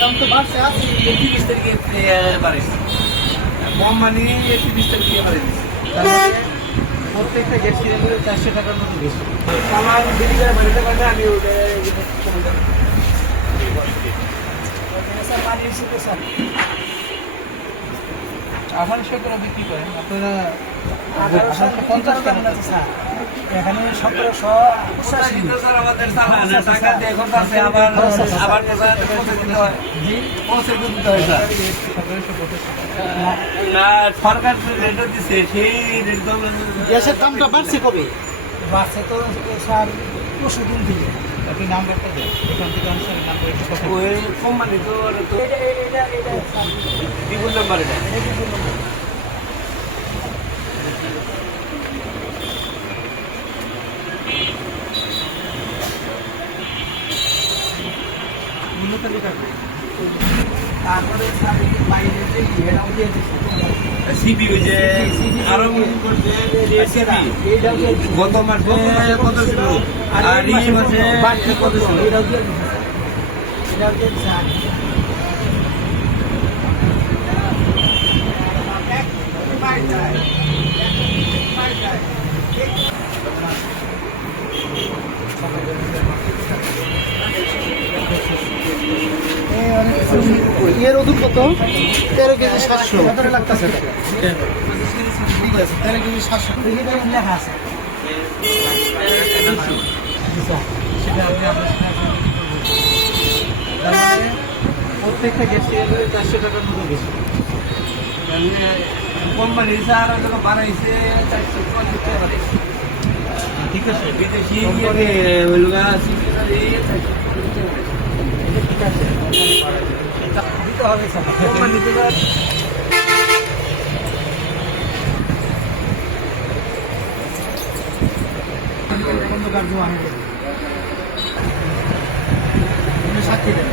দাম তো বাড়ছে আছে 30 তারিখে বাড়ছে, কম মানে 30 তারিখে বাড়ছে। প্রত্যেকটা গ্যাস সিলিন্ডারে 400 টাকার মতো বেশি। আমার দেরি করে বাড়িতে পারলে আমি ওটা পানি এসে স্যার 1800 করে বিক্রি করেন আপনারা? 1850 টাকা আছে স্যার, এখানে 1780 স্যার আমাদের চালান টাকা দিয়ে এখন আছে, আবার পৌঁছে দিতে হয়, পৌঁছে দিতে হয় স্যার। না সরকার রেট দিচ্ছে, সেই রেট গ্যাসের দামটা বাড়ছে কবে? বাড়ছে তো স্যার পরশু দিন থেকে। আপনি নাম্বারটা দেন, এখান থেকে আনসার নাম্বার একটু কথা ওই কোম্পানি তো বিপুল নাম্বার, এটা বিপুল নাম্বার। তারপরে বাইরে যে ঘেরাও দিয়ে সিবি ওই যে আরো করছে গত মাসে কত ছিল আর এই মাসে কত ছিল, এটাও দিয়ে এটাও দিয়ে এর ওজন কত? 13 কেজি 700 লাগতেছে। ঠিক আছে, 13 কেজি 700 লেখা আছে। সেটা আপনি প্রত্যেকটা গ্যাস সিলিন্ডারে 400 টাকার মতো বেশি। কোম্পানি স্যার বাড়াইছে 450 টাকা বাড়াইছে। ঠিক আছে, বিদেশি ঠিক আছে দিতে হবে স্যার। কোম্পানি সাক্ষী দেন।